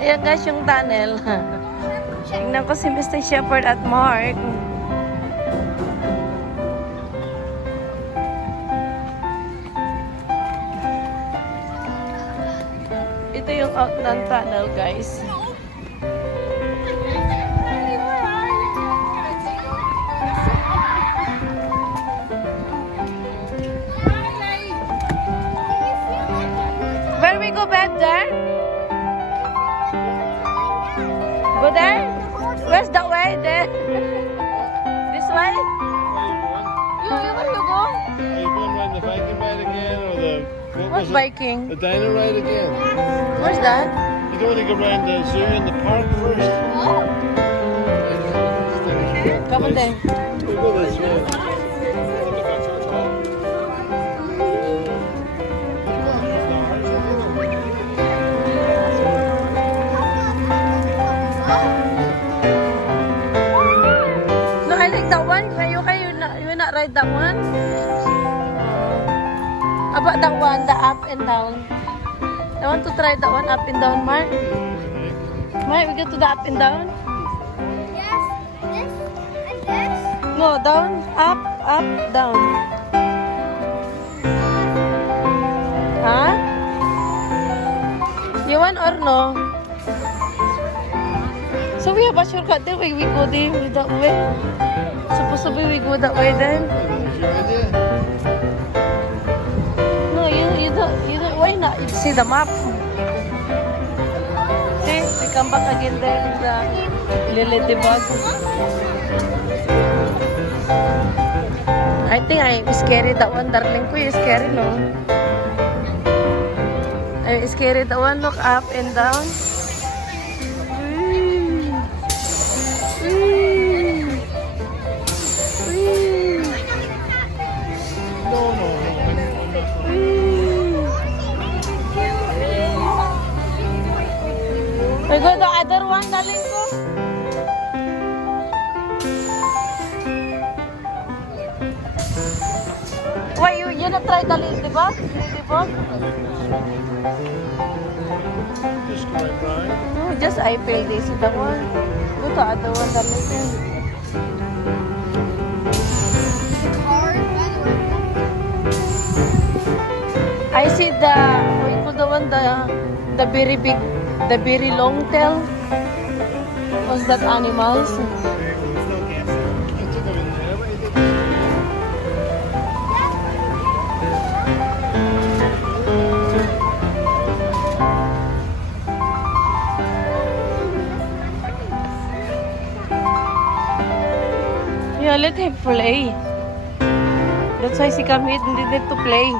Ayan guys, yung tunnel. Tingnan ko si Mr. Shepherd at Mark. Ito yung out ng tunnel, guys. Where we go back there? Go there? Where's the way there? This way? Where you go? Are you going around the Viking ride again, or the What's biking? the dino ride again? Where's that? You don't want to go around the zoo and the park first. Come on then. We'll go this way. No, I like that one. You not ride that one? About that one, the up and down. I want to try that one up and down, Mark. Mark, we go to the up and down? Yes, this and this. No, down, up, down. Huh? You want or no? So we have a shortcut there. We go there that way. Supposed to be we go that way then. No, you don't. Why not? You see the map. See, we come back again there in the Lility Bug. I think I'm scary that one, darling ko. You're scary, no? I'm scary that one. Look up and down. We go the other one, darling ko. Why you not try the Lility Bug? Lility Bug? Just go right by. No, just I feel this is the one. Go to other one, darling ko. I see the the one the very big, the very long tail. What's that animals? Yeah, let him play. That's why she come here and needed to play.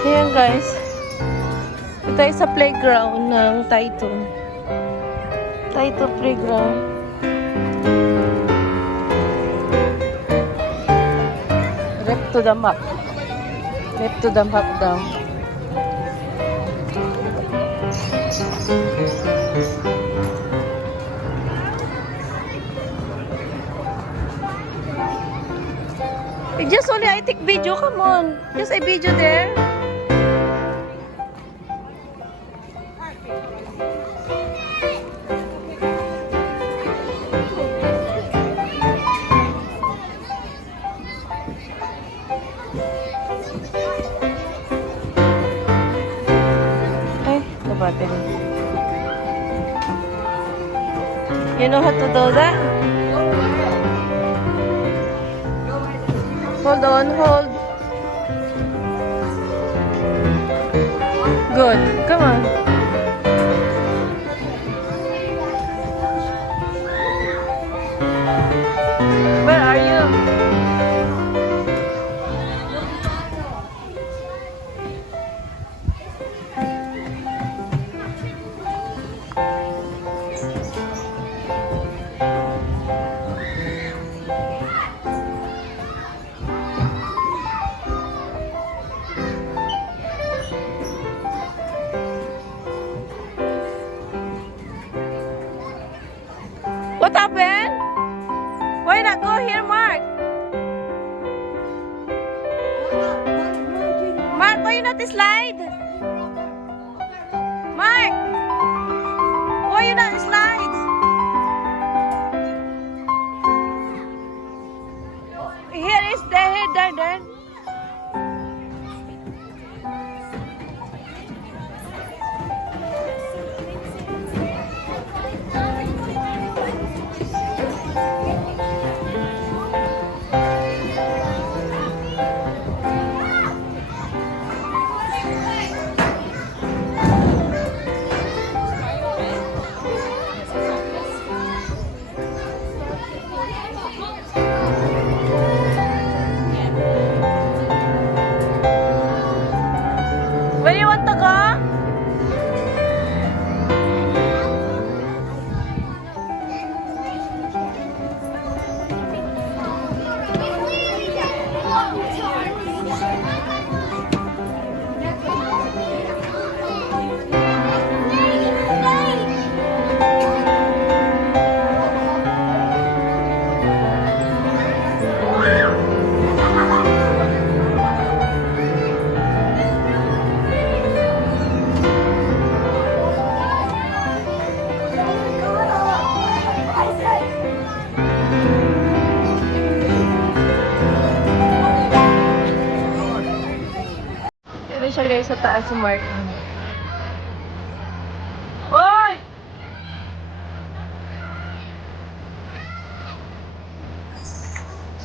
Ayan guys. Ito tayo sa playground ng Taito. Taito playground. Left to the map. Left to the map daw. Just only I take video, come on. Just a video there. Ay, the battery. You know how to do that? Hold on, hold. Good. Come on. Where are you? you not slide? Mark! Why you not slide? Here is there. Where you want to go? Ito siya guys sa taas si Mark. Oy!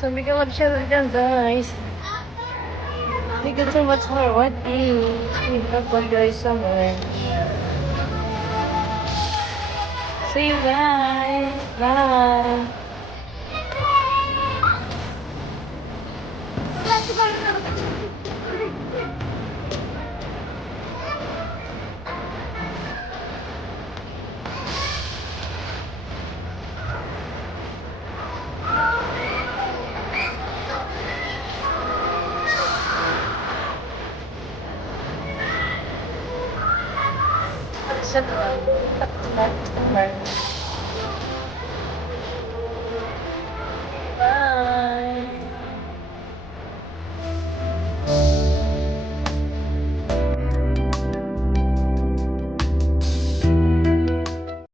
So, we can mag-share dyan guys. Thank you so much for watching. We love you guys so much. See you guys. Bye. Shut up.